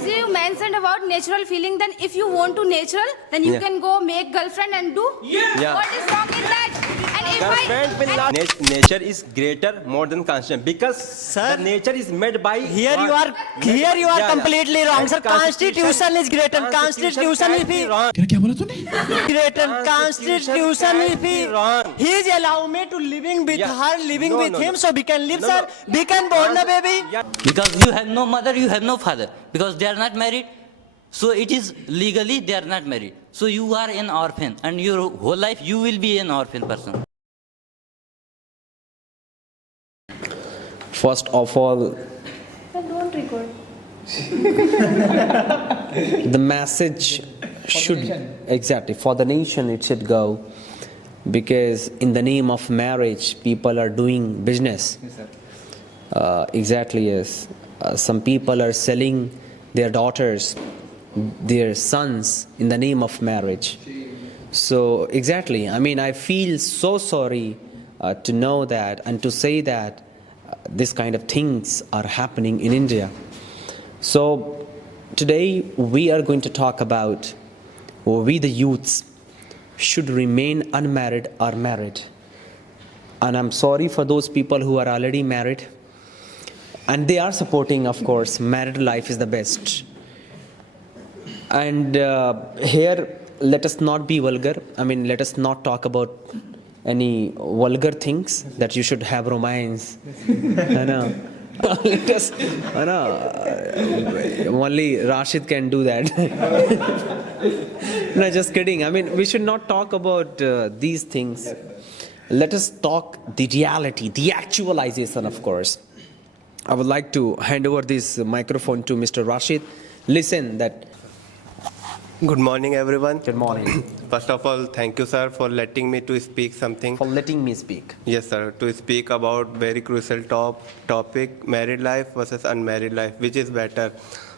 as you mentioned about natural feeling, then if you want to natural, then you can go make girlfriend and do. Yeah. What is wrong in that? And if Girlfriend will and not. Nature is greater more than constant because Sir, the nature is made by. Here God. you are Yeah. completely wrong, sir. Constitution is greater. Constitution will be wrong. greater. Constitution will be wrong. He is allow me to living with Yeah. her, living No, with no, him, no. so we can live, No, sir. no. We can born a baby. Yeah. Because you have no mother, you have no father. Because they are not married. So it is legally they are not married. So you are an orphan and your whole life you will be an orphan person. First of all, don't record. the message should exactly for the nation it should go, because in the name of marriage people are doing business. Exactly, yes. Some people are selling their daughters, their sons in the name of marriage. So exactly, I mean, I feel so sorry to know that and to say that this kind of things are happening in India. So today we are going to talk about we the youths should remain unmarried or married. And I'm sorry for those people who are already married and they are supporting, of course, married life is the best. And here let us not be vulgar. I mean, let us not talk about any vulgar things that you should have romance. I know. Let us, I know. Only Rashid can do that. No, just kidding. I mean, we should not talk about these things. Let us talk the reality, the actualization, of course. I would like to hand over this microphone to Mr. Rashid. Listen that. Good morning, everyone. Good morning. First of all, thank you, sir, for letting me to speak something. For letting me speak. Yes, sir, to speak about very crucial topic, married life versus unmarried life, which is better.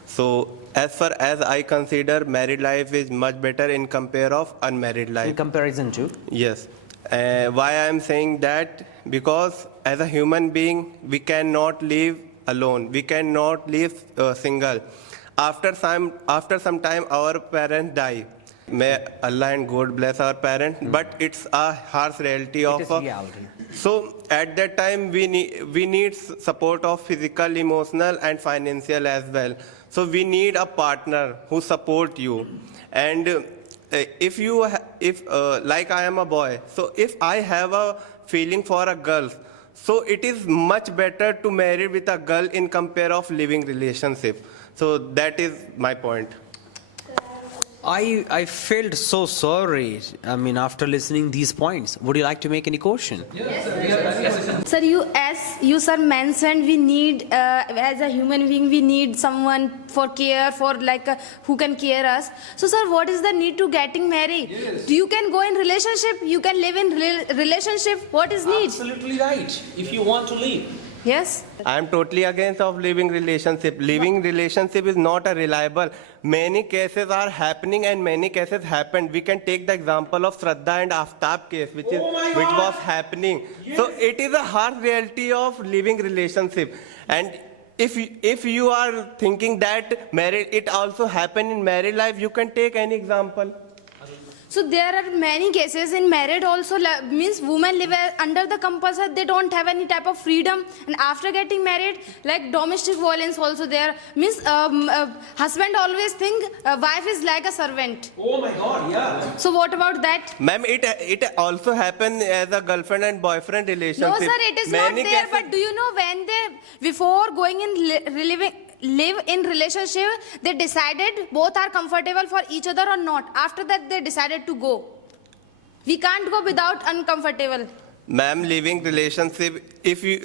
So, as far as I consider, married life is much better in compare of unmarried life. In comparison to? Yes. Why I am saying that? Because as a human being, we cannot live alone. We cannot live single. After some time, our parents die. May Allah and God bless our parents, but it's a harsh reality of reality. So at that time, we need support of physical, emotional, and financial as well. So we need a partner who support you. And if like I am a boy, so if I have a feeling for a girl, so it is much better to marry with a girl in compare of living relationship. So that is my point. I felt so sorry. I mean, after listening these points, would you like to make any question? Sir, you sir mentioned we need as a human being we need someone for care for like who can care us. So sir, what is the need to getting married? You can go in relationship, you can live in relationship. What is need? Absolutely right. If you want to live. Yes. I am totally against of living relationship. Living relationship is not a reliable. Many cases are happening and many cases happened. We can take the example of Shraddha and Aftab case, which was happening. Yes. So it is a hard reality of living relationship. And if you are thinking that married, it also happened in married life, you can take any example. So there are many cases in married also means women live under the compulsory, they don't have any type of freedom, and after getting married, like domestic violence also there means husband always think wife is like a servant. Oh my God, yeah. So what about that? Ma'am, it also happened as a girlfriend and boyfriend relationship. No sir, it is Many not there. cases, But do you know when they before going in live in relationship, they decided both are comfortable for each other or not. After that, they decided to go. We can't go without uncomfortable. Ma'am, living relationship. If you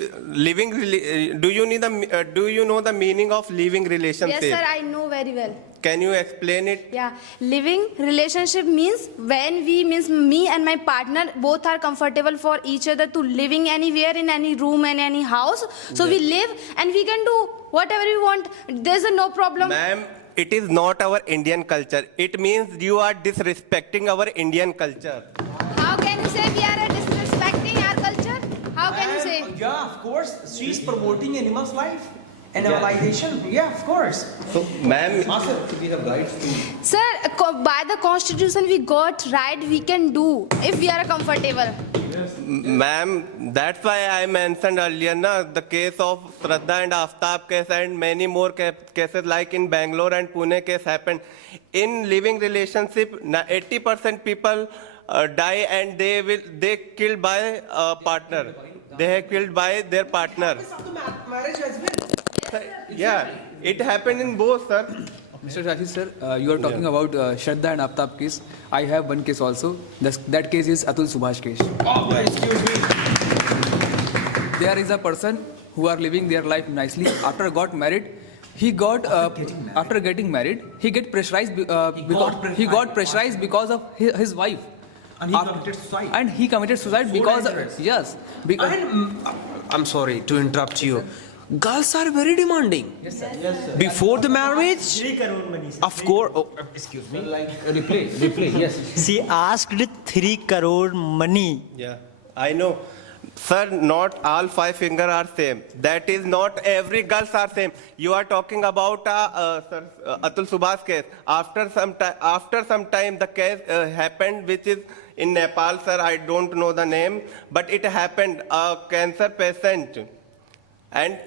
do you know the meaning of living relationship? Yes, sir, I know very well. Can you explain it? Yeah, living relationship means when me and my partner both are comfortable for each other to living anywhere in any room and any house. So we live and we can do whatever we want. There's no problem. Ma'am, it is not our Indian culture. It means you are disrespecting our Indian culture. How can you say we are disrespecting our culture? How can you say? Yeah, of course. She is promoting animals' life. Animalization? Yeah, of course. So, ma'am, Sir, by the constitution we got right, we can do if we are comfortable. Ma'am, that's why I mentioned earlier, na, the case of Shraddha and Aftab case and many more cases like in Bangalore and Pune case happened. In living relationship, 80% people die and they killed by a partner. They are killed by their partner. Yeah, it happened in both, sir. Mr. Rashid sir, you are talking about Shraddha and Aftab case. I have one case also. That case is Atul Subhash case. There is a person who are living their life nicely. After got married, he got after getting married, he get pressurized because he got pressurized because of his wife. And he committed suicide because of, yes. Because, I'm sorry to interrupt you. Girls are very demanding. Yes, sir. Before the marriage, 3 crore money. Of course. Oh, excuse me. Replay. Yes. She asked 3 crore money. Yeah, I know. Sir, not all 5 fingers are same. That is not every girls are same. You are talking about Atul Subhash case. After some time, the case happened, which is in Nepal, sir. I don't know the name, but it happened. A cancer patient, and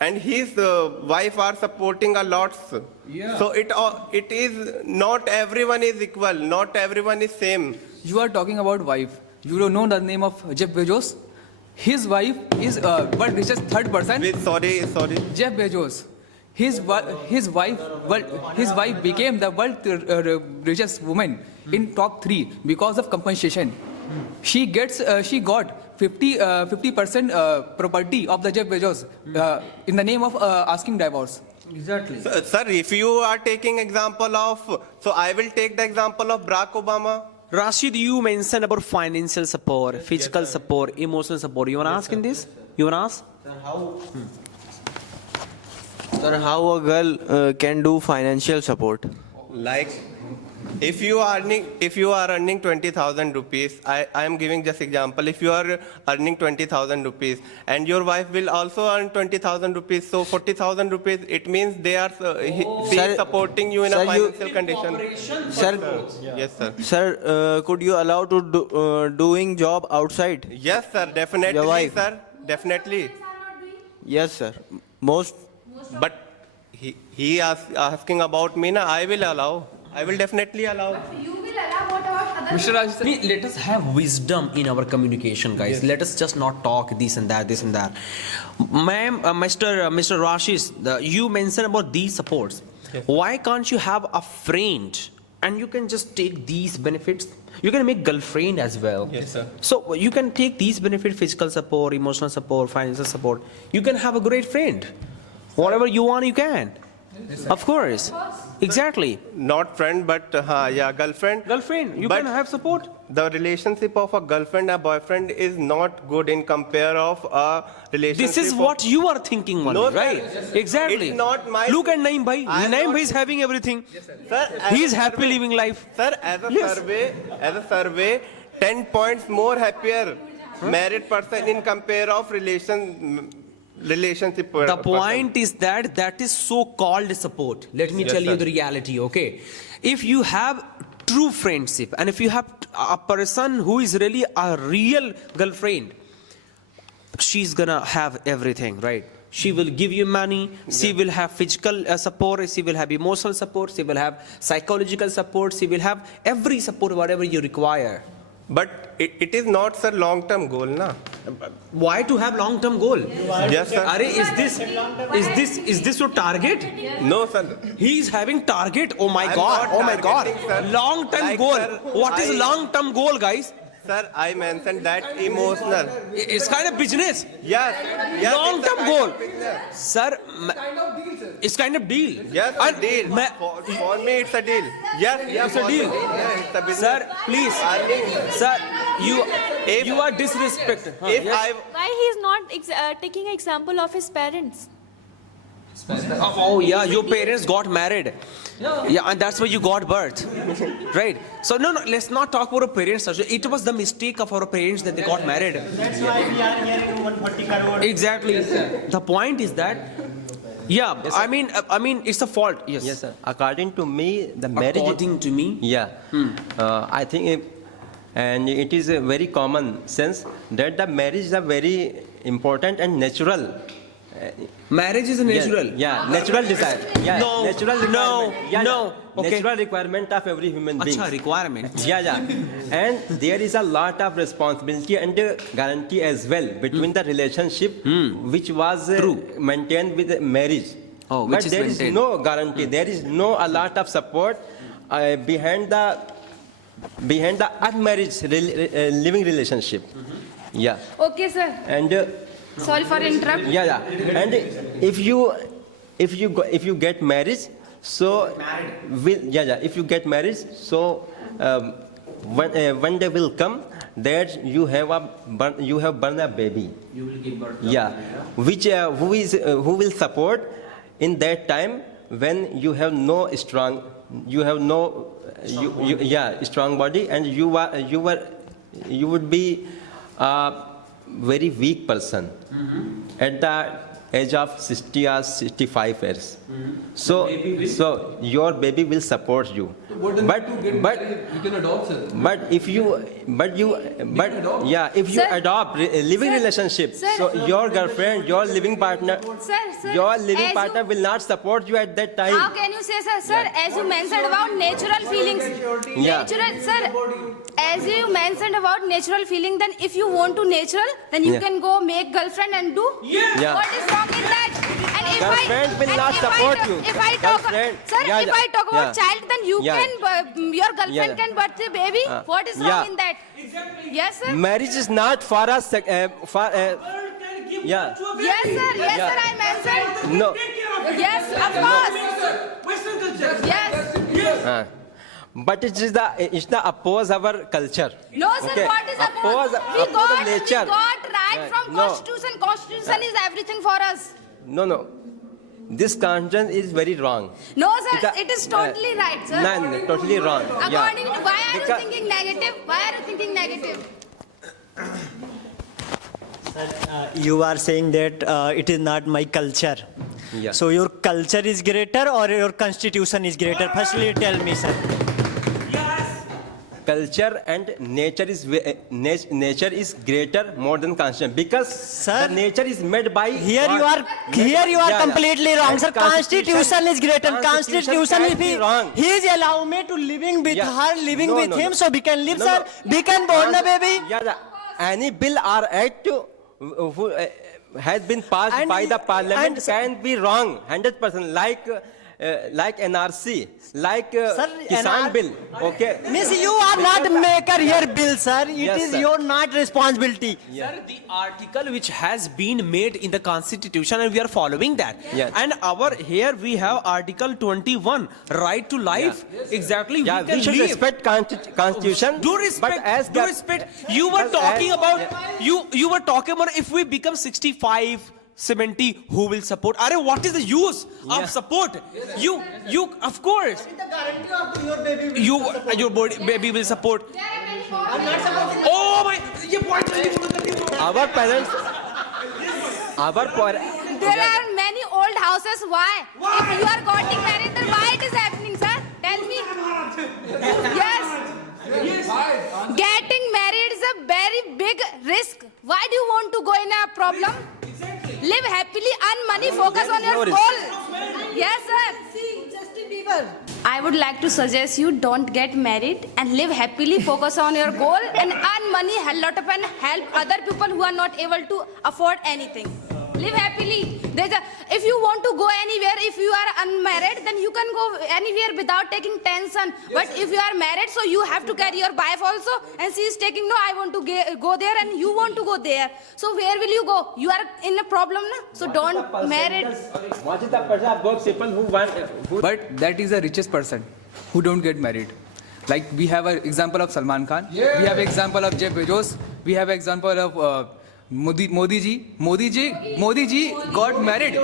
and his wife are supporting a lot. Yeah. So it is not everyone is equal. Not everyone is same. you are talking about wife. You don't know the name of Jeff Bezos? His wife is world richest third person. Sorry. Jeff Bezos. His wife became the world richest woman in top 3 because of compensation. She got 50% property of the Jeff Bezos in the name of asking divorce. Exactly. Sir, if you are taking example of, so I will take the example of Barack Obama. Rashid, you mentioned about financial support, physical support, emotional support. You want to ask in this? You want to ask? Sir, how a girl can do financial support? Like, if you are earning 20,000 rupees, I am giving just example. If you are earning 20,000 rupees and your wife will also earn 20,000 rupees, so 40,000 rupees, it means they are Sir, supporting you in a financial condition. Sir, Yes, sir. Sir, could you allow to doing job outside? Yes, sir. Your Definitely, wife. sir. Definitely. Yes, sir. Most. But he asking about me, na, I will allow. I will definitely allow. You will allow what about other? Mr. Raj sir, Let us have wisdom in our communication, guys. Let us just not talk this and that. Ma'am, Mr. Rashish, you mentioned about these supports. Yes. Why can't you have a friend and you can just take these benefits? You can make girlfriend as well. Yes, sir. So you can take these benefits: physical support, emotional support, financial support. You can have a great friend. Whatever you want, you can. Yes, of course. Exactly. Not friend, but girlfriend. Girlfriend, you But can have support. The relationship of a girlfriend and boyfriend is not good in compare of a relationship. This is what you are thinking, Mani, No, sir. right? Exactly. It's not my. Look at Naeem bhai. I am Naeem not- bhai is having everything. Sir, He is happy living life. Sir, as a Yes. survey, 10 points more happier married person in compare of relationship. The point is that is so-called support. Let me Yes, tell you sir. the reality, okay? If you have true friendship and if you have a person who is really a real girlfriend, she's gonna have everything, right? She will give you money, she will have physical support, she will have emotional support, she will have psychological support, she will have every support, whatever you require. But it is not sir long-term goal, na? Why to have long-term goal? Yes, sir. Are, is this your target? No, sir. He is having target. Oh my I'm God. not Oh my God. targeting, sir. Long-term Like, goal. sir, What is I- long-term goal, guys? Sir, I mentioned that emotional. It's kind of business. Yes. Long-term it's a goal. kind of business. Sir, it's kind of deal. Yes, a And deal. For me, it's a deal. Yes, It's a for deal. me, yeah, it's a business. Sir, please. Sir, you are disrespected. If Yes. I Why he is not taking example of his parents? Oh yeah, your parents got married. Yeah, and that's why you got birth, right? So no, let's not talk about our parents. It was the mistake of our parents that they got married. That's why we are hearing 140 crore. Exactly. The point is that, yeah, I mean, it's a fault. Yes. Yes, sir. According to me, the marriage. According to me. Yeah. I think, and it is a very common sense that the marriage is a very important and natural. Marriage is a natural. Yeah, natural desire. Yeah, No, natural no, requirement. Yeah, no. Okay. Natural requirement of every human being. Acha, requirement. Yeah. And there is a lot of responsibility and guarantee as well between the relationship which was maintained with marriage. Oh, which but is there maintained. is no guarantee. There is no a lot of support behind the unmarried living relationship. Yeah. Okay, sir. And Sorry for interrupt. yeah. And if you get married, so if you get married, so when they will come, that you have born a baby. You will give birth. Yeah, which who will support in that time when you have no strong strong body, and you would be a very weak person at the age of 60 or 65 years. So your baby will support you. But You can adopt, sir. if you Sir, adopt a living sir, relationship, sir. so your girlfriend, your living partner, Sir, your living as partner you- will not support you at that time. How can you say, sir? Sir, as you mentioned about natural feelings. Yeah. Natural, sir, as you mentioned about natural feeling, then if you want to natural, then you Yeah. can go make girlfriend and do. Yeah. What is wrong in that? And if Girlfriend will and not if support you. If I talk, Girlfriend- sir, Yeah, if I talk about yeah. child, then you Yeah. can, your girlfriend Yeah. can birth a baby. What is wrong yeah. in that? Yes, sir. Marriage is not for us. Yeah. Yes, sir. Yes, Yeah. sir. I mentioned. No. Yes, of course. Yes. But it's the oppose our culture. No, sir. Okay. What is Oppose we the nature. got right from No. Constitution. Constitution is everything for us. No. This concept is very wrong. No, sir. It's a- It is totally right, sir. No, totally wrong. According to why are you Because- thinking negative? Why are you thinking negative? You are saying that it is not my culture. Yeah. So your culture is greater or your constitution is greater? Firstly, tell me, sir. Culture and nature is greater more than constitution, because Sir, the nature is made by Here God. you are Yeah. completely wrong, And sir. Constitution is greater. Constitution can't if be wrong. he is allow me to living with Yeah. her, living No, with no, him, no. so we can live, No, sir. no. We can born a baby. Any bill or act who has been passed And by he- the parliament and- can be wrong 100%, like NRC, like Sir, Kisan bill. Okay. Miss, you are not maker here, bill, sir. It Yes, is sir. your not responsibility. Sir, the article which has been made in the constitution, and we are following that. Yes. And here we have Article 21, right to life. Exactly. Yeah, we can we should live. respect constitution. Do respect. But as Do respect. You were talking about. You were talking about if we become 65, 70, who will support? Are what is the use Yeah. of support? You of course. Your baby will support. Oh my! ये point नहीं बोलते। Our parents, There are many old houses. Why? If you are getting married, then why it is happening, sir? Tell me. Yes. Getting married is a very big risk. Why do you want to go in a problem? Live happily, earn money, focus on your no risk. goal. Yes, sir. Justin Bieber. I would like to suggest you don't get married and live happily, focus on your goal and earn money, and help other people who are not able to afford anything. Live happily. If you want to go anywhere, if you are unmarried, then you can go anywhere without taking tension. But if you are married, so you have to carry your wife also, and she is taking, no, I want to go there, and you want to go there. So where will you go? You are in a problem, na? So don't marry. what is the percentage of those people who want? But that is the richest person who don't get married. Like we have an example of Salman Khan. We have example of Jeff Bezos. We have example of Modi ji got married,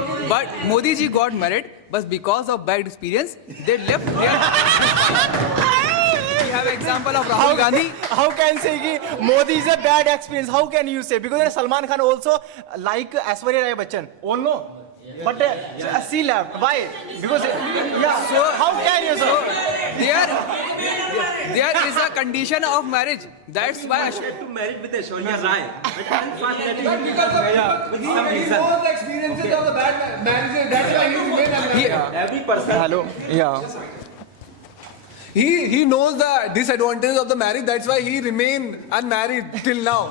but because of bad experience, they left their. We have example of Rahul Gandhi. How can say कि Modi is a bad experience? How can you say? Because Salman Khan also like Aishwarya Rai Bachchan. All no. But she left. Why? Because yeah. So how can you say? There is a condition of marriage. That's why. To marry with Aishwarya Rai. But unfortunately, the experiences of the bad marriages. That's why he remained unmarried. every person. Hello. Yeah. He knows the disadvantages of the marriage. That's why he remained unmarried till now.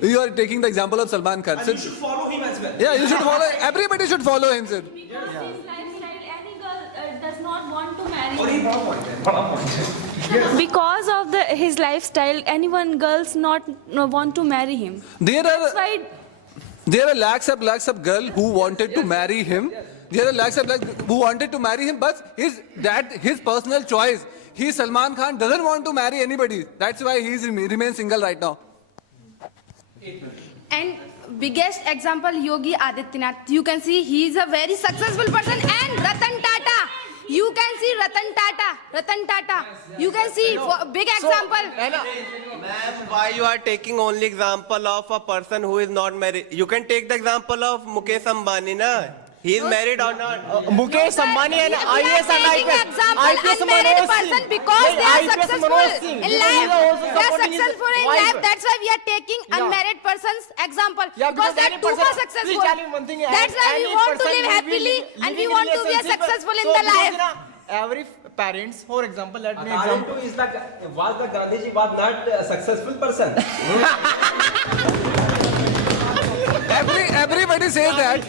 You are taking the example of Salman Khan. You should follow him as well. Yeah, you should follow. Everybody should follow him, sir. Because his lifestyle, any girl does not want to marry him. Because of his lifestyle, anyone girls not want to marry him. There That's are why. lakhs of girls who wanted to marry him. There are lakhs who wanted to marry him, but his personal choice. Salman Khan doesn't want to marry anybody. That's why he remains single right now. And biggest example, Yogi Adityanath. You can see he is a very successful person. And Ratan Tata. You can see Ratan Tata. You can see big example. Ma'am, why you are taking only example of a person who is not married? You can take the example of Mukesh Ambani, na? He is married or not? Mukesh Ambani and IAS and We are taking example unmarried person because they are successful in life. They are successful in life. That's why we are taking unmarried person's example. Because they are too much successful. That's why we want to live happily and we want to be successful in the life. Every parents, for example, let me According example. to is the Gandhiji was not a successful person. Everybody says that.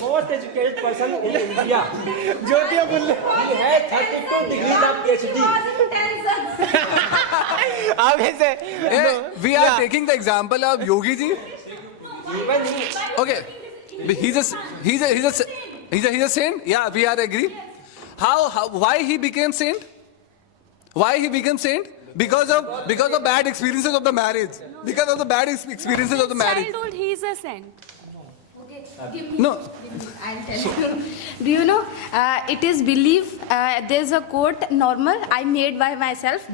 Most educated person in India. Jyotiya Bulle. He had 32 degrees of PhD. We are taking the example of Yogi ji. Even he, Okay, he's a saint. Yeah, we are agree. Why he became saint? Why he became saint? Because of bad experiences of the marriage. Because of the bad experiences of the marriage. Childhood, he is a saint. No. I'll tell you. Do you know, it is believed, there's a quote, normal, I made by myself.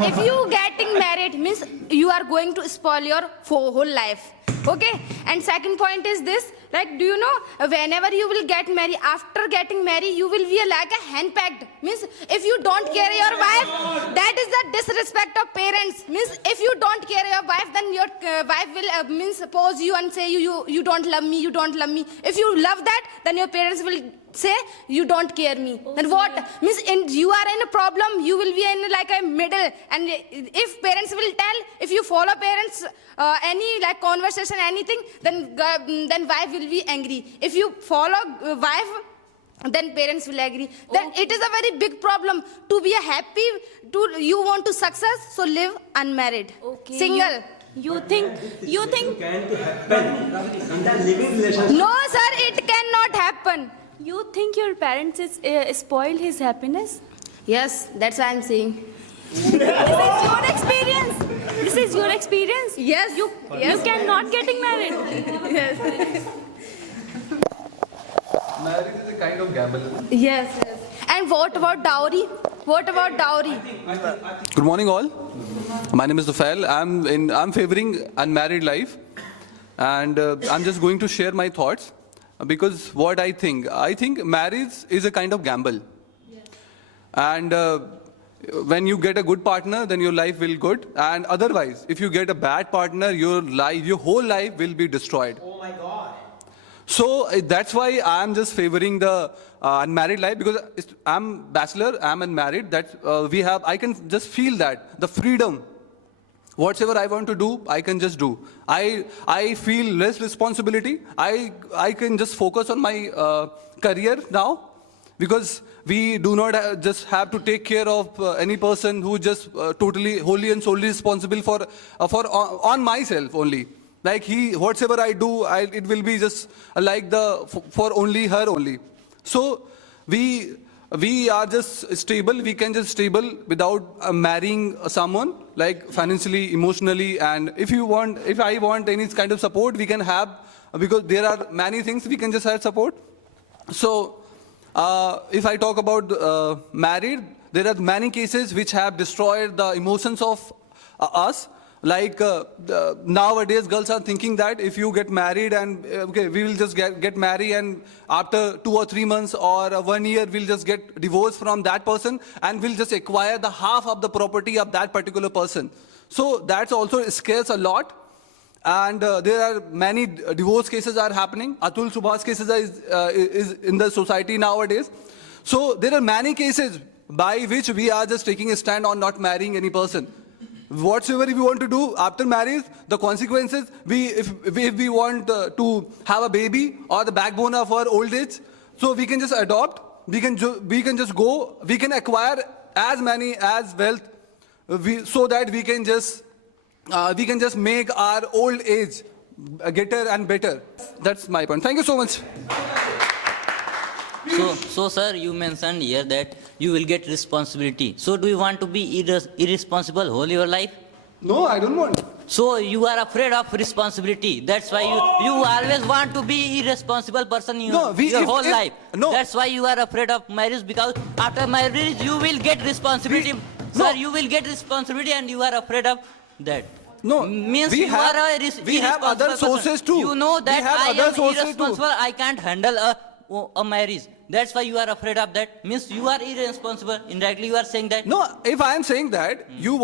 If you getting married, means you are going to spoil your whole life. Okay? And second point is this, like, do you know, whenever you will get married, after getting married, you will be like a handpacked. Means, if you don't care your wife, that is the disrespect of parents. Means, if you don't care your wife, then your wife will, means, pose you and say, you don't love me, you don't love me. If you love that, then your parents will say, you don't care me. Then what? Means, you are in a problem, you will be in like a middle. And if parents will tell, if you follow parents, any like conversation, anything, then wife will be angry. If you follow wife, then parents will agree. Then it is a very big problem. To be a happy, you want to success, so live unmarried. Okay. Single. You think can to happen in the living relationship. No, sir, it cannot happen. You think your parents spoil his happiness? Yes, that's what I'm saying. This is your experience. This is your experience. Yes. You cannot getting married. Yes. Marriage is a kind of gamble. Yes. And what about dowry? What about dowry? Good morning, all. My name is Tufail. I'm favoring unmarried life, and I'm just going to share my thoughts because what I think marriage is a kind of gamble, and when you get a good partner, then your life will good, and otherwise, if you get a bad partner, your whole life will be destroyed. Oh my God. So that's why I'm just favoring the unmarried life because I'm bachelor, I'm unmarried. That I can just feel that the freedom. Whatever I want to do, I can just do. I feel less responsibility. I can just focus on my career now because we do not just have to take care of any person who just totally, wholly and solely responsible for on myself only. Like whatever I do, it will be just like for only her only. So we we are just stable, we can just stable without marrying someone, like financially, emotionally, and if I want any kind of support, we can have, because there are many things we can just have support. So, if I talk about married, there are many cases which have destroyed the emotions of us. Like nowadays, girls are thinking that if you get married and okay, we will just get married, and after 2 or 3 months or 1 year, we'll just get divorced from that person, and we'll just acquire the half of the property of that particular person. So that's also scares a lot. And there are many divorce cases are happening. Atul Subhash cases is in the society nowadays. So there are many cases by which we are just taking a stand on not marrying any person. Whatsoever we want to do after marriage, the consequences, if we want to have a baby or the backbone of our old age, so we can just adopt, we can just go, we can acquire as many as wealth, so that we can just make our old age better and better. That's my point. Thank you so much. So sir, you mentioned here that you will get responsibility. So do you want to be irresponsible whole your life? No, I don't want. So you are afraid of responsibility. That's why you always want to be irresponsible person in your whole life. No. That's why you are afraid of marriage, because after marriage you will get responsibility. Sir, you will get responsibility and you are afraid of that. No, Means we you have, are we have other irresponsible sources person. too. You know that we have I other am sources irresponsible. too. I can't handle a marriage. That's why you are afraid of that. Means you are irresponsible. Indirectly you are saying that. No, if I am saying that you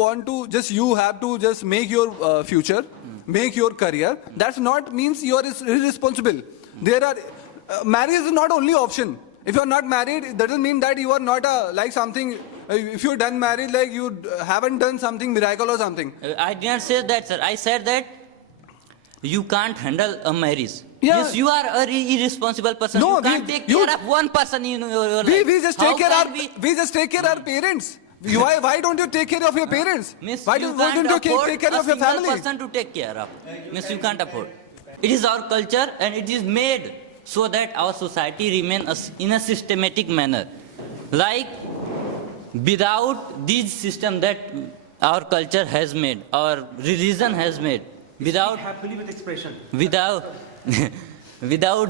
have to just make your future, make your career, that's not means you are irresponsible. There are, marriage is not only option. If you are not married, it doesn't mean that you are not like something, if you're done married, like you haven't done something miracle or something. I did not say that, sir. I said that you can't handle a marriage. Yeah. Yes, you are an irresponsible person. No, you can't take care of one person in your life. We just take How care can we just take care of our parents. Why don't you take care of your parents? Miss, Why you don't can't you afford take care a of your single family? person to take care of. Miss, you can't afford. It is our culture and it is made so that our society remains in a systematic manner. Like, without this system that our culture has made, our religion has made, without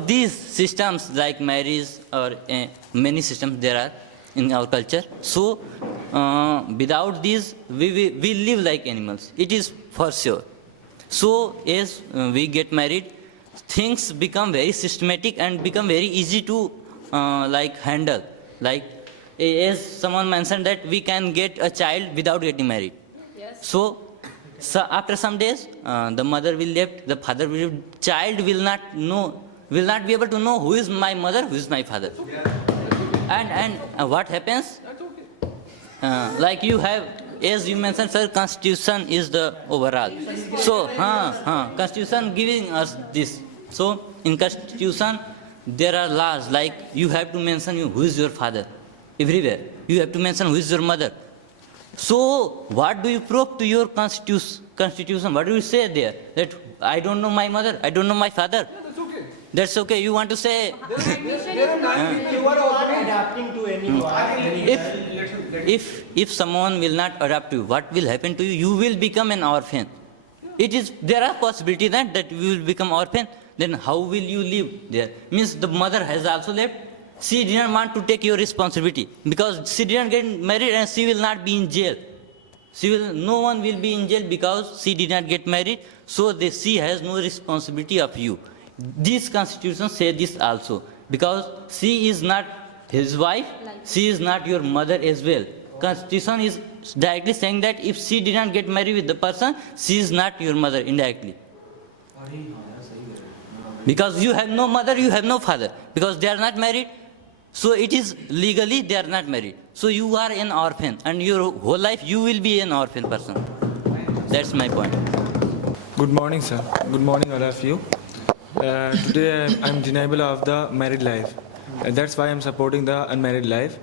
these systems like marriage or many systems there are in our culture, so without these we live like animals. It is for sure. So as we get married, things become very systematic and become very easy to like handle. Like as someone mentioned that we can get a child without getting married. Yes. So after some days, the mother will left, the father will left, child will not be able to know who is my mother, who is my father. And what happens? Like you have, as you mentioned, sir, constitution is the overall. So, constitution giving us this. So, in constitution, there are laws like you have to mention who is your father. Everywhere. You have to mention who is your mother. So, what do you prove to your constitution? What do you say there? That I don't know my mother, I don't know my father. Yeah, that's okay. That's okay. You want to say You are also adapting to anyone. if someone will not adapt to you, what will happen to you? You will become an orphan. There are possibilities that you will become orphan. Then how will you live there? Means the mother has also left. She didn't want to take your responsibility because she didn't get married and she will not be in jail. No one will be in jail because she did not get married. So she has no responsibility of you. This constitution says this also because she is not his wife. She is not your mother as well. Constitution is directly saying that if she did not get married with the person, she is not your mother indirectly. Because you have no mother, you have no father. Because they are not married. So it is legally they are not married. So you are an orphan and your whole life you will be an orphan person. That's my point. Good morning, sir. Good morning, all of you. Today I'm deniable of the married life. That's why I'm supporting the unmarried life.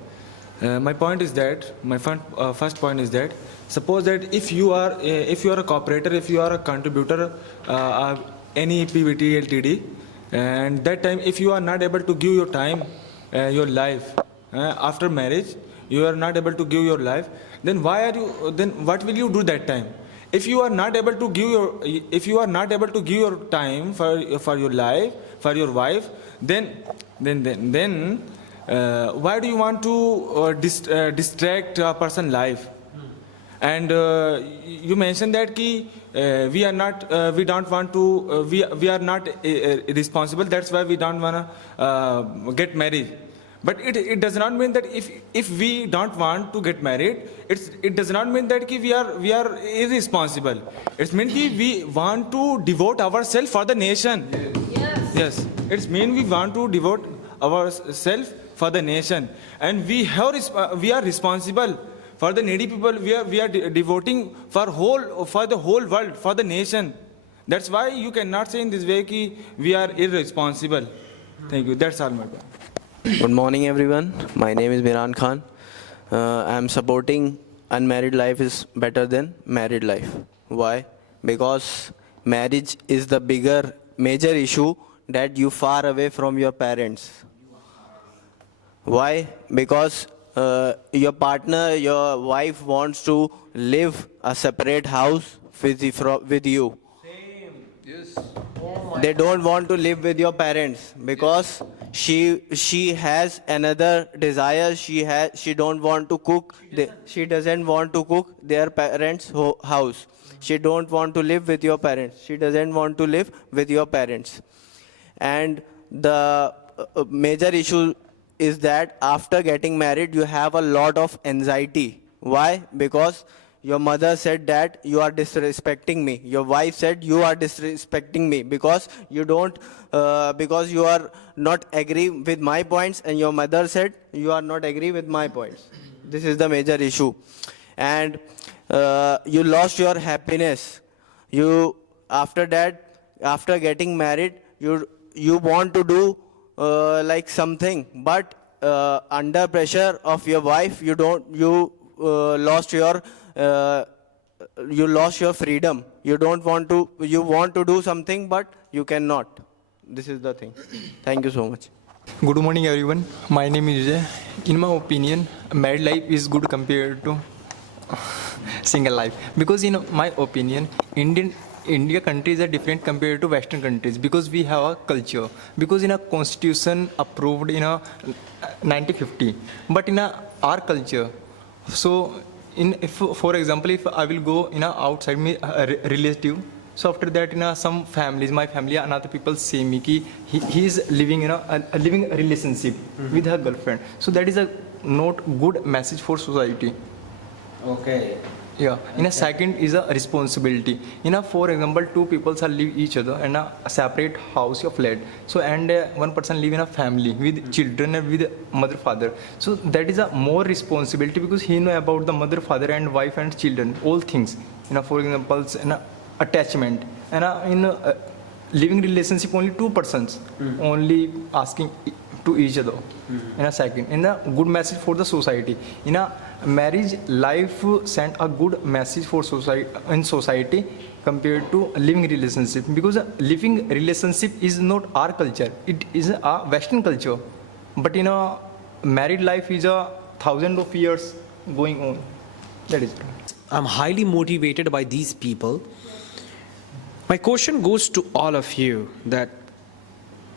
My point is that, my first point is that, suppose that if you are a cooperator, if you are a contributor, any PVT, LTD, and that time if you are not able to give your time, your life after marriage, you are not able to give your life, then what will you do that time? If you are not able to give your time for your life, for your wife, then why do you want to distract a person's life? And you mentioned that we are not responsible. That's why we don't wanna get married. But it does not mean that if we don't want to get married, it does not mean that we are irresponsible. It means we want to devote ourselves for the nation. Yes. It means we want to devote ourselves for the nation, and we are responsible for the needy people. We are devoting for the whole world, for the nation. That's why you cannot say in this way ki we are irresponsible. Thank you. That's all my point. Good morning, everyone. My name is Miran Khan. I am supporting unmarried life is better than married life. Why? Because marriage is the major issue that you far away from your parents. Why? Because your partner, your wife wants to live a separate house with you. They don't want to live with your parents because she has another desire. She don't want to cook. She doesn't want to cook their parents' house. She don't want to live with your parents. She doesn't want to live with your parents. And the major issue is that after getting married, you have a lot of anxiety. Why? Because your mother said that you are disrespecting me. Your wife said you are disrespecting me because you are not agree with my points, and your mother said you are not agree with my points. This is the major issue. And you lost your happiness. After getting married, you want to do like something, but under pressure of your wife, you lost your freedom. You want to do something, but you cannot. This is the thing. Thank you so much. Good morning, everyone. My name is Vijay. In my opinion, married life is good compared to single life, because in my opinion, India countries are different compared to Western countries because we have a culture. Because in a constitution approved in a 1950, but in our culture, so for example, if I will go in a outside me relative, so after that in some families, my family, another people say me ki he is living in a living relationship with her girlfriend. So that is a not good message for society. Okay. Yeah. In a second is a responsibility. For example, two people are live each other in a separate house or flat. So and one person live in a family with children and with mother father. So that is a more responsibility because he know about the mother father and wife and children, all things. For example, attachment and in living relationship only two persons only asking to each other. In a second, in a good message for the society. In a marriage life sent a good message for society compared to a living relationship, because a living relationship is not our culture, it is a Western culture, but in a married life is a thousands of years going on. That is it. I'm highly motivated by these people. My question goes to all of you that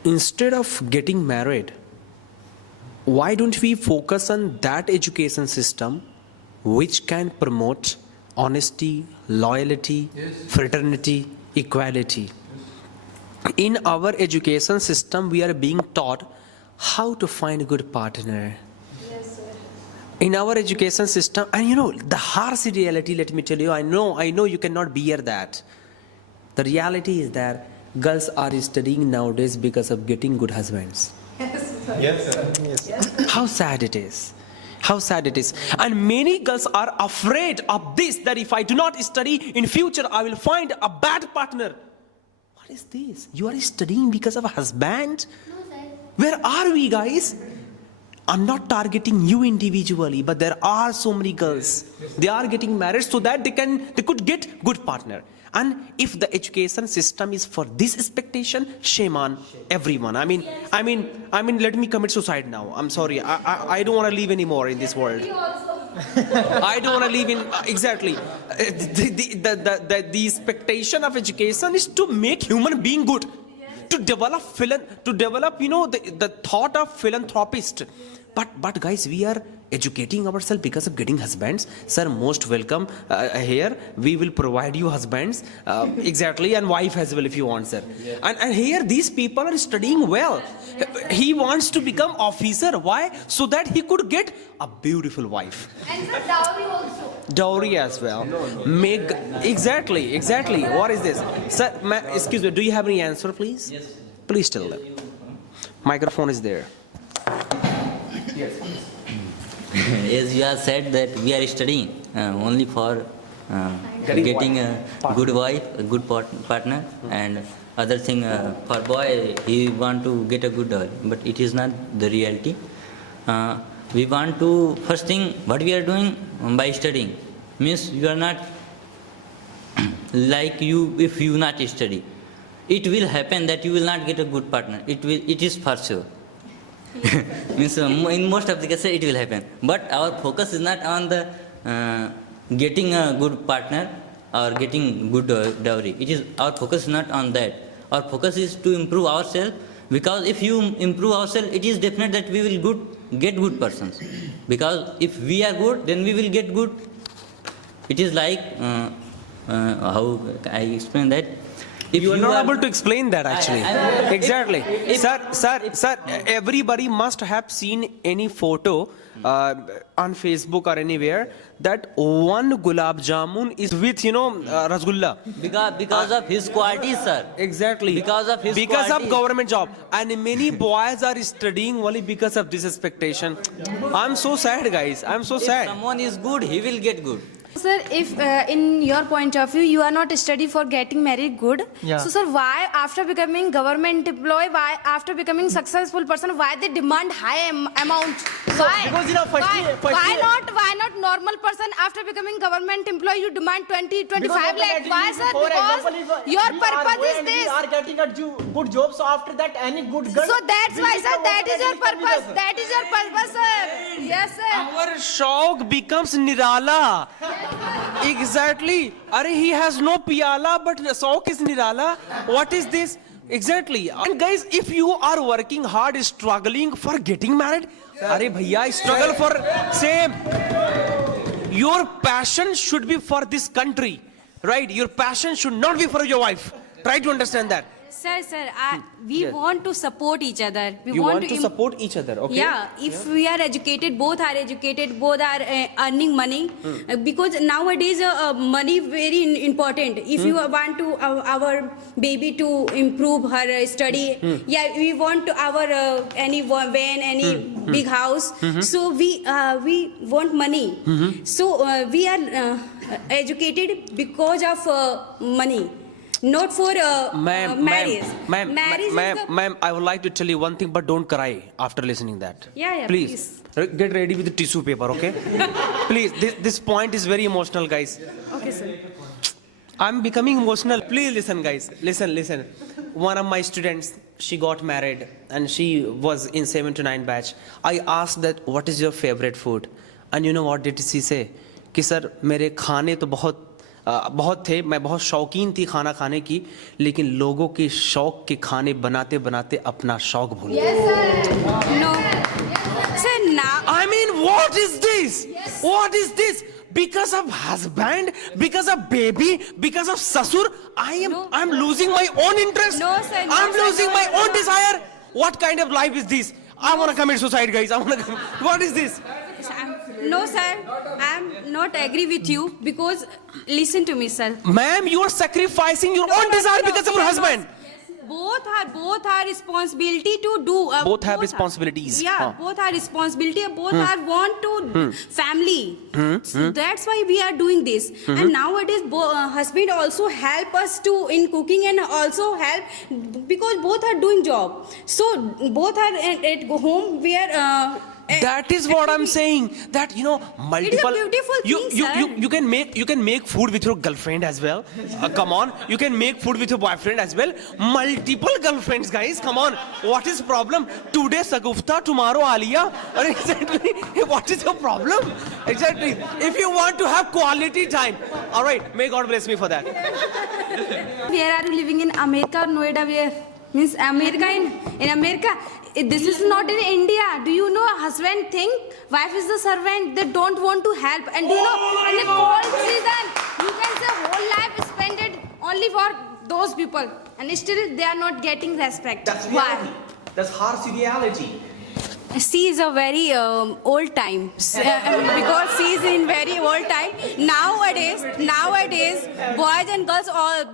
instead of getting married, why don't we focus on that education system which can promote honesty, loyalty, fraternity, equality? In our education system, we are being taught how to find a good partner. In our education system, and the harsh reality, let me tell you, I know you cannot bear that. The reality is that girls are studying nowadays because of getting good husbands. Yes, sir. Yes. How sad it is. How sad it is. And many girls are afraid of this, that if I do not study, in future I will find a bad partner. What is this? You are studying because of a husband? Where are we, guys? I'm not targeting you individually, but there are so many girls. They are getting married so that they could get good partner. And if the education system is for this expectation, shame on everyone. I mean, let me commit suicide now. I'm sorry. I don't want to live anymore in this world. I don't want to live in exactly. The expectation of education is to make human being good, to develop the thought of philanthropist. But guys, we are educating ourselves because of getting husbands. Sir, most welcome here. We will provide you husbands, exactly, and wife as well if you want, sir. And here these people are studying well. He wants to become officer. Why? So that he could get a beautiful wife. And the dowry also. Dowry as well. Make exactly. What is this, sir? Excuse me. Do you have any answer, please? Yes. Please tell them. Microphone is there. As you have said that we are studying only for getting a good wife, a good partner, and other thing for boy he want to get a good girl, but it is not the reality. We want to first thing what we are doing by studying means you are not like you if you not study. It will happen that you will not get a good partner. It is for sure. Means in most of the cases it will happen, but our focus is not on the getting a good partner or getting good dowry. It is our focus is not on that. Our focus is to improve ourselves, because if you improve ourselves, it is definite that we will get good persons, because if we are good, then we will get good. It is like how I explain that. If you are not able to explain that actually. Exactly. Sir, everybody must have seen any photo on Facebook or anywhere that one gulab jamun is with, rasgulla. Because of his qualities, sir. Exactly. Because of his Because qualities. of government job. And many boys are studying only because of this expectation. I'm so sad, guys. I'm so If sad. someone is good, he will get good. Sir, if in your point of view, you are not study for getting married good. Yeah. So, sir, why after becoming government employee, why after becoming successful person, why they demand high amount? Why? because, Why not normal person after becoming government employee, you demand 20, 25 lakh? Why, sir? Because your purpose is this. We are getting a good job, so after that, any good girl. So that's will why, sir, become that is your automatically purpose. us. That is your purpose, sir. Yes, sir. Our shauq becomes nirala. Exactly. He has no piyala, but shauq is nirala. What is this? Exactly. And guys, if you are working hard, struggling for getting married, bhaiya, struggle for same. Your passion should be for this country, right? Your passion should not be for your wife. Try to understand that. Sir, we want to support each other. You want to support each other, okay? Yeah, if we are educated, both are earning money. Because nowadays money very important. If you want to our baby to improve her study, we want to our any van, any big house. So we want money. So we are educated because of money. Not for marriage. Ma'am, I would like to tell you one thing, but don't cry after listening that. Yeah, please. Get ready with the tissue paper, okay? Please, this point is very emotional, guys. Okay, sir. I'm becoming emotional. Please listen, guys. Listen. One of my students, she got married and she was in 7 to 9 batch. I asked that, what is your favorite food? And you know what did she say? कि sir मेरे खाने तो बहुत थे, मैं बहुत शौकीन थी खाना खाने की, लेकिन लोगों के शौक के खाने बनाते बनाते अपना शौक भूल गए. Yes, sir. No. Sir, now. I mean, what is this? Yes. What is this? Because of husband, because of baby, because of sasur, I'm losing my own interest. No, sir, no, I'm sir, losing no, my no, own no. desire. What kind of life is this? I want to commit suicide, guys. What is this? No, sir, I'm not agree with you because listen to me, sir. Ma'am, you are sacrificing your own desire because of your husband. Both are responsibility to do. Both have responsibilities. Yeah, both are responsibility. Both are want to family. So that's why we are doing this. And nowadays, husband also help us to in cooking and also help because both are doing job. So both are at home. We are That is what I'm saying. That multiple. beautiful thing, sir. You can make food with your girlfriend as well. Come on, you can make food with your boyfriend as well. Multiple girlfriends, guys. Come on, what is problem? Today Sagufta, tomorrow Alia. Exactly. What is your problem? Exactly. If you want to have quality time, all right. May God bless me for that. Where are you living in America or Noida? Where means America in America? This is not in India. Do you know husband think wife is the servant? They don't want to help. And do you know in the cold season you can say whole life spend it only for those people, and still they are not getting respect. Why? That's harsh reality. She is a very old time because she is in very old time. Nowadays, boys and girls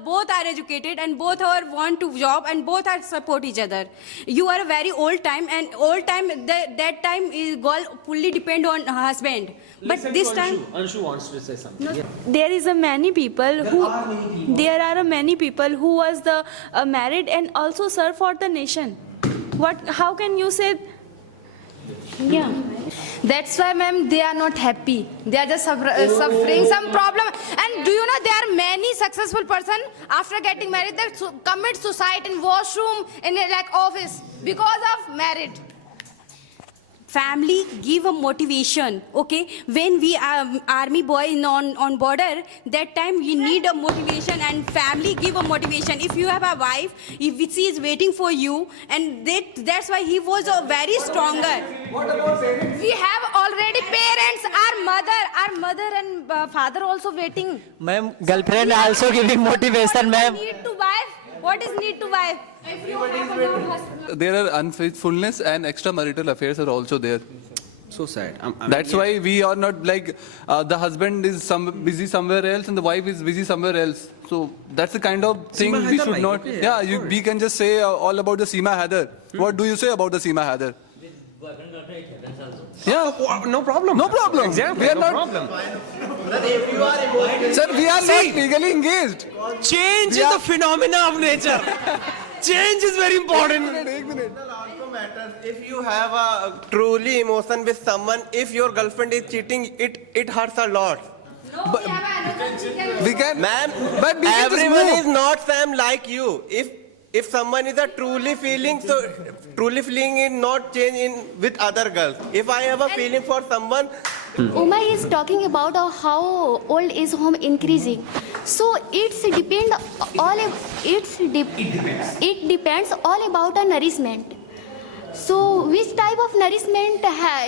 both are educated and both want to job and both are support each other. You are a very old time, and old time that time is girl fully depend on her husband. But this time, Anshu wants to say something. There is a many people there are many people who was the married and also serve for the nation. How can you say? Yeah, that's why, ma'am, they are not happy. They are just suffering some problem. And do you know there are many successful person after getting married that commit suicide in washroom, in like office because of marriage. family give a motivation. Okay, when we army boy on border, that time we need a motivation, and family give a motivation. If you have a wife, if she is waiting for you, and that's why he was very stronger. What about parents? We have already parents, our mother and father also waiting. Ma'am, girlfriend also giving motivation, ma'am. Need to wife. What is need to wife? If you have a husband. There are unfaithfulness and extramarital affairs are also there. So sad. That's why we are not like the husband is busy somewhere else and the wife is busy somewhere else. So that's the kind of thing Seema we Hadar, should right? not. Okay, Yeah, we can just say all about the Seema Hadar. What do you say about the Seema Hadar? Yeah, No problem. no problem. Exactly. We are No not. problem. Sir, we are not legally engaged. Change is the phenomena of nature. Change is very important. Also matters. If you have a truly emotion with someone, if your girlfriend is cheating, it hurts a lot. We can. Ma'am, But we can just everyone move. is not same like you. If someone is a truly feeling, so truly feeling is not change in with other girls. If I have a feeling for someone, Uma is talking about how old age home increasing. So it depends all about the nourishment. So which type of nourishment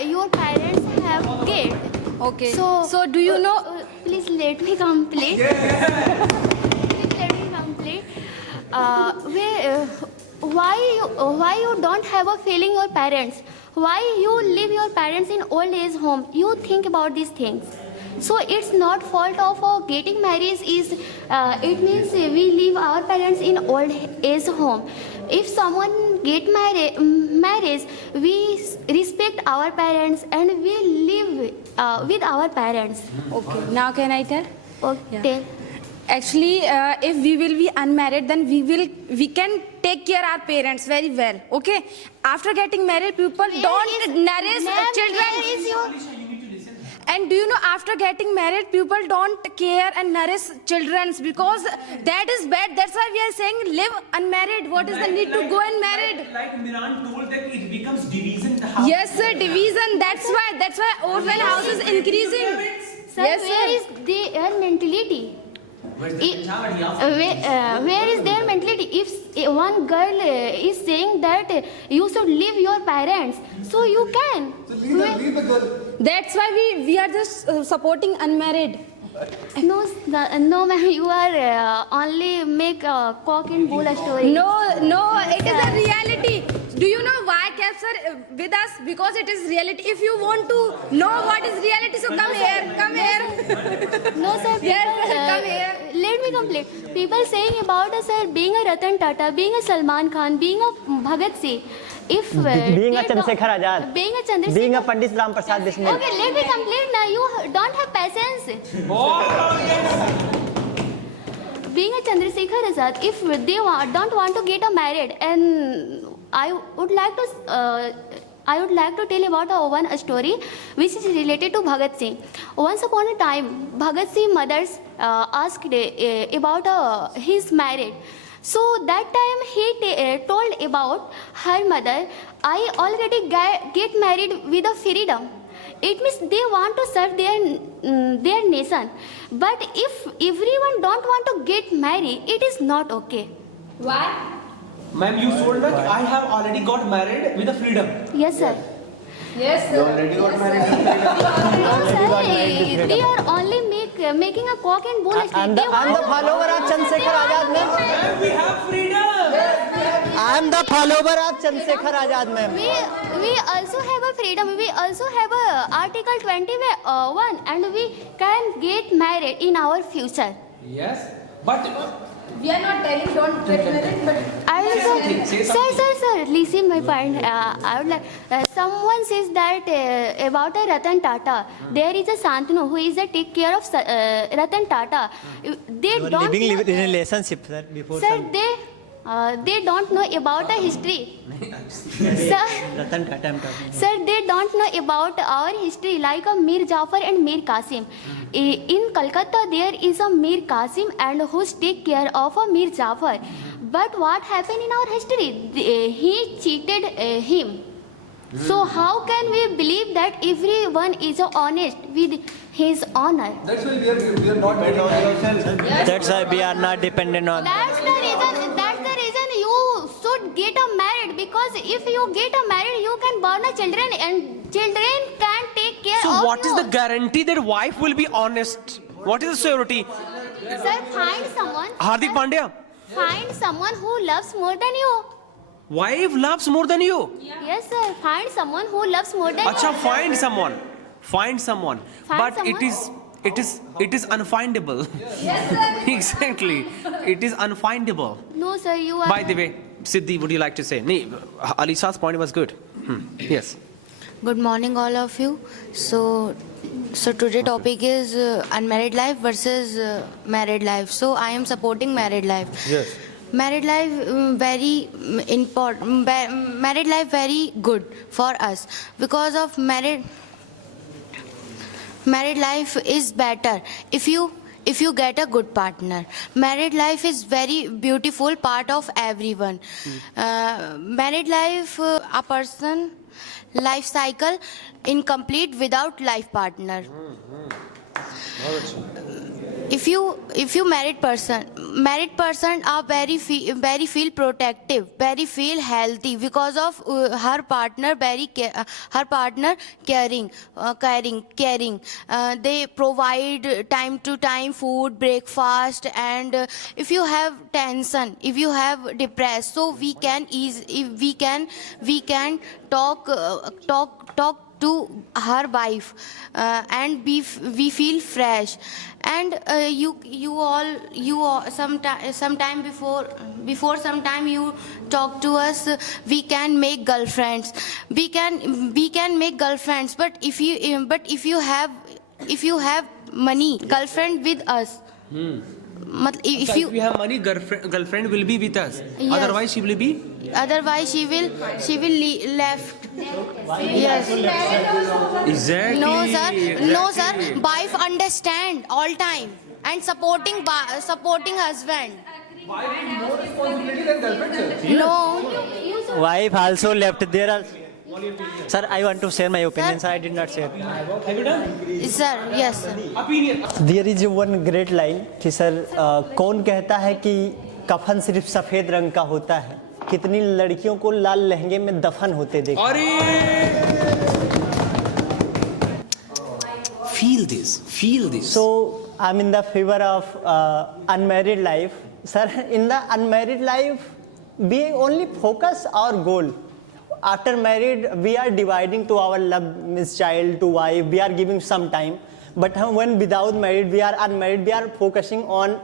your parents have get? Okay. So do you know? Please let me complete. Please let me complete. Why you don't have a feeling your parents? Why you leave your parents in old age home? You think about these things. So it's not fault of getting married. It means we leave our parents in old age home. If someone get married, we respect our parents and we live with our parents. Okay. Now can I tell? Okay. Actually, if we will be unmarried, then we can take care our parents very well. Okay. After getting married, people don't nourish children. And do you know, after getting married, people don't care and nourish children because that is bad. That's why we are saying live unmarried. What is the need to go and married? Like Miran told that it becomes division in the house. Yes, sir, division. That's why orphan house is increasing. Sir, Yes, where sir. is their mentality? Where is their mentality? If one girl is saying that you should leave your parents, so you can. That's why we are just supporting unmarried. No, ma'am, you are only make cock and bull story. No, it is a reality. Do you know why Caps are with us? Because it is reality. If you want to know what is reality, so come here. No, sir. Yes, come here. Let me complete. People saying about us, sir, being a Ratan Tata, being a Salman Khan, being a Bhagat Singh. If Being a Chandrasekhar Azad. being a Chandrasekhar, Being a Pandit Ram Prasad Bismil. Okay, let me complete now. You don't have patience. Being a Chandrasekhar Azad, if they don't want to get married, and I would like to I would like to tell about one story which is related to Bhagat Singh. Once upon a time, Bhagat Singh mothers asked about his marriage. So that time he told about her mother, I already get married with a freedom. It means they want to serve their nation. But if everyone don't want to get married, it is not okay. Why? Ma'am, you told me I have already got married with a freedom. Yes, sir. Yes, sir. No, sir. They are only making a cock and bull. I'm the follower of Chandrasekhar Azad, ma'am. We have freedom. I'm the follower of Chandrasekhar Azad, ma'am. We also have a freedom. We also have a Article 21 and we can get married in our future. Yes, but We are not telling don't get married, but I will Say sir, listen my point. I would like, someone says that about a Ratan Tata. There is a Santanu who is a take care of Ratan Tata. They don't Living know, in a relationship, sir, before sir, they don't know about a history. Sir, Ratan Tata I'm talking. sir, they don't know about our history like a Mir Jafar and Mir Qasim. In Calcutta, there is a Mir Qasim and who's take care of a Mir Jafar. But what happened in our history? He cheated him. So how can we believe that everyone is honest with his honor? That's why we are not getting ourselves. That's why we are not dependent on. That's the reason you should get married, because if you get married, you can born a children and children can take care so of what is you. the guarantee that wife will be honest? What is the surety? Sir, find someone. Hardik Pandya, Find someone who loves more than you. wife loves more than you. Yes, sir. Find someone who loves more than Acha, you. find someone. Find someone. But someone. it is unfindable. Exactly. It is unfindable. No, sir, you are. By the way, Siddhi, would you like to say? Nee, Alisha's point was good. Yes. good morning all of you. So today topic is unmarried life versus married life. So I am supporting married life. Yes. Married life very important. Married life very good for us because of married life is better if you get a good partner. Married life is very beautiful part of everyone. Married life, a person life cycle incomplete without life partner. If you married person are very feel protective, very feel healthy because of her partner caring. They provide time to time food, breakfast, and if you have tension, if you have depressed, so we can talk to her wife and we feel fresh. And you all sometime before some time you talk to us, we can make girlfriends, we can make girlfriends, but if you have money, girlfriend with us. If If you have money, girlfriend will be with us. Yes. Otherwise, she will be. Otherwise she will left. Yes. Exactly. No sir, wife understand all time and supporting husband. No. Wife also left there. Sir, I want to share my opinion. Sir, I did not share. Have you done? Sir, yes sir. Opinion. There is one great line कि sir कौन कहता है कि कफन सिर्फ सफेद रंग का होता है, कितनी लड़कियों को लाल लहंगे में दफन होते देखा. Feel this. So I'm in the favor of unmarried life. Sir, in the unmarried life, we only focus our goal. After married, we are dividing to our love, means child, to wife, we are giving some time. But when without married, we are unmarried, we are focusing on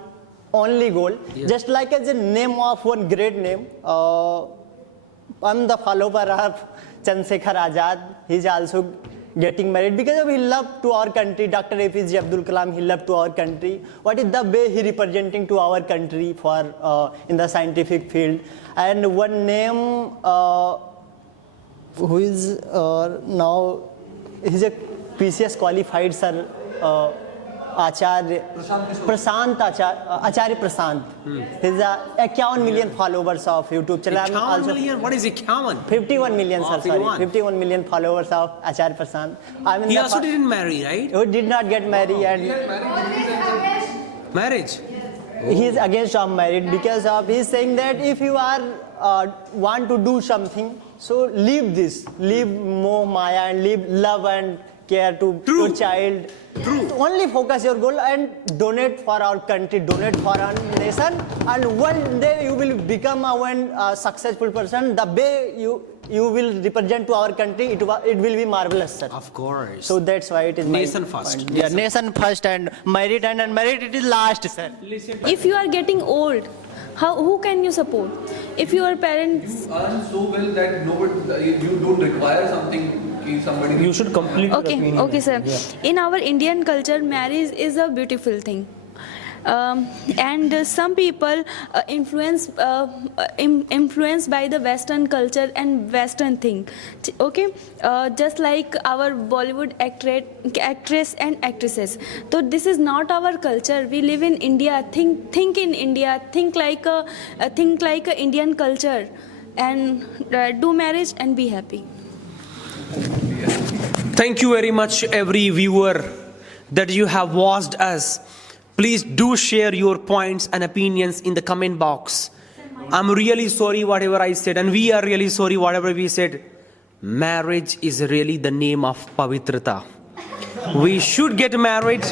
only goal. Yeah. Just like as a name of one great name, I'm the follower of Chandrasekhar Azad. He's also getting married because of his love to our country. Dr. APJ Abdul Kalam, he loved to our country. What is the way he representing to our country for in the scientific field? And one name, who is now, he's a PCS qualified, sir, Acharya Prasant. Acharya Prasant. He's a 51 million followers of YouTube channel. I'm 51 also million? What is it? 51 million, sir. 51. Sorry, 51 million followers of Acharya Prasant. I mean, He also didn't marry, right? He did not get married, and Marriage. he is against of marriage because of he's saying that if you are want to do something, so leave this, leave Moh Maya and leave love and care to your child. True. Only focus your goal and donate for our country, donate for our nation, and one day you will become a successful person. The way you will represent to our country, it will be marvelous, sir. Of course. So that's why it is Nation my first. point. Yeah, nation first, and married and unmarried it is last, sir. If you are getting old, who can you support? If your parents... earn so well that you don't require something. Somebody You should complete your opinion. Okay, sir. In our Indian culture, marriage is a beautiful thing. And some people influenced by the Western culture and Western thing. Okay, just like our Bollywood actress and actresses. So this is not our culture. We live in India. Think in India. Think like a Indian culture, and do marriage and be happy. Thank you very much, every viewer that you have watched us. Please do share your points and opinions in the comment box. I'm really sorry whatever I said, and we are really sorry whatever we said. Marriage is really the name of Pavitrata. We should get married.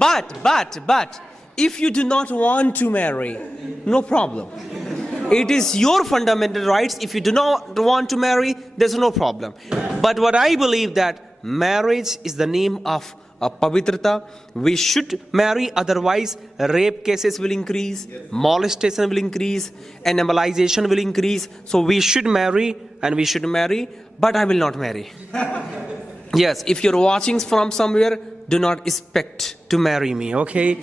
But if you do not want to marry, no problem. It is your fundamental rights. If you do not want to marry, there's no problem. But what I believe that marriage is the name of Pavitrata. We should marry, otherwise rape cases will increase, molestation will increase, animalization will increase. So we should marry, and we should marry, but I will not marry. Yes, if you're watching from somewhere, do not expect to marry me, okay?